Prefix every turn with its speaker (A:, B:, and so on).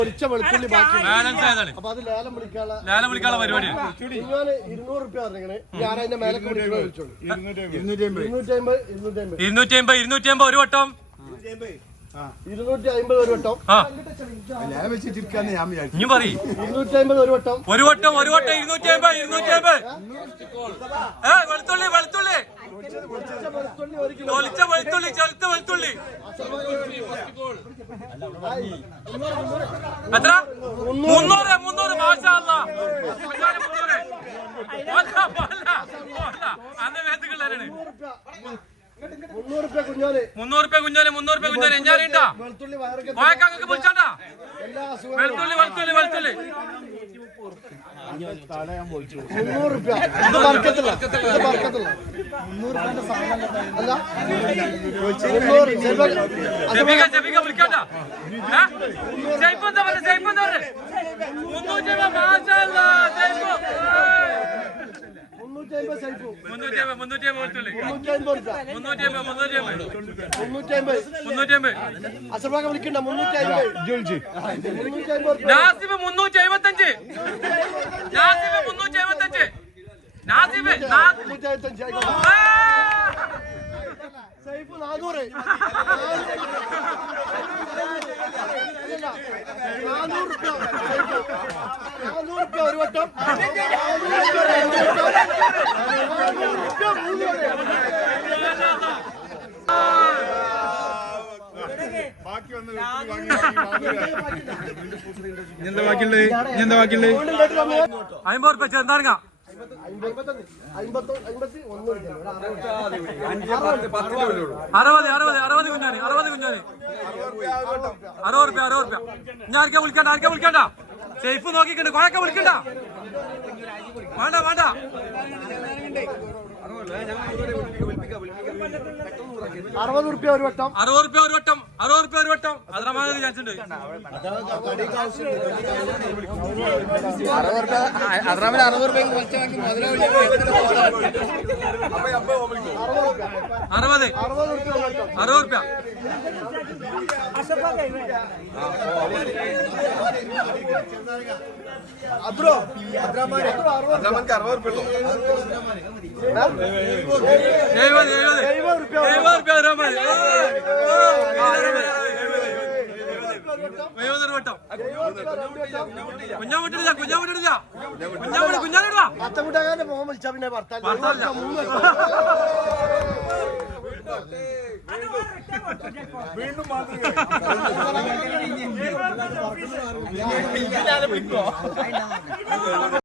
A: അപ്പൊ അത് ലേലം വിളിക്കാനുള്ള പരിപാടി 200 റുപ്യ പറഞ്ഞേ. ഞാൻ അതിന്റെ മേലെ
B: 250 ഒരു വട്ടം
A: 250 ഒരു വട്ടം
B: ഇനി പറയും
A: 250 ഒരു വട്ടം
B: 250 വെളുത്തുള്ളി ചെറുത്ത വെളുത്തുള്ളി എത്ര 300 മാഷാ അല്ലാഹ് അന്ന് വേത്തുകളാണ്
A: 300 റുപ്യ കുഞ്ഞാല്
B: 300 റുപ്യ ഞാനുണ്ടാ പോയക്കങ്ങൾക്ക് വിളിച്ചാണ്ടാ വെളുത്തുള്ളി
A: 300 റുപ്യ ഇത് ബർക്കത്തില്ല അല്ല
B: ജബിക വിളിക്കണ്ട ജയ്പന്താ 300 മാഷാ അല്ലാഹ് 350
A: അസർബാഗ വിളിക്കണ്ട 350
B: നാസിബ് 375 നാസിബ്
A: 375 സൈഫ് 400 റുപ്യ ഒരു വട്ടം
B: എന്താ ബാക്കിയുള്ളത് 50 റുപ്യ ചെറുതാറുക 60 കുഞ്ഞാന് 60 റുപ്യ ഞാൻ ആർക്കാ വിളിക്കണ്ട സേഫ് നോക്കിക്കണ്ട് കൊഴക്ക വിളിക്കണ്ട വേണ്ട
A: 60 റുപ്യ ഒരു വട്ടം
B: 60 റുപ്യ ഒരു വട്ടം അതിന് ചാൻസ് ഉണ്ട് 60 റുപ്യ
A: അത്തമുട്ടാകാരന്റെ മോഹം വിളിച്ചാ പിന്നെ ഭർത്താവ് വീണ്ടും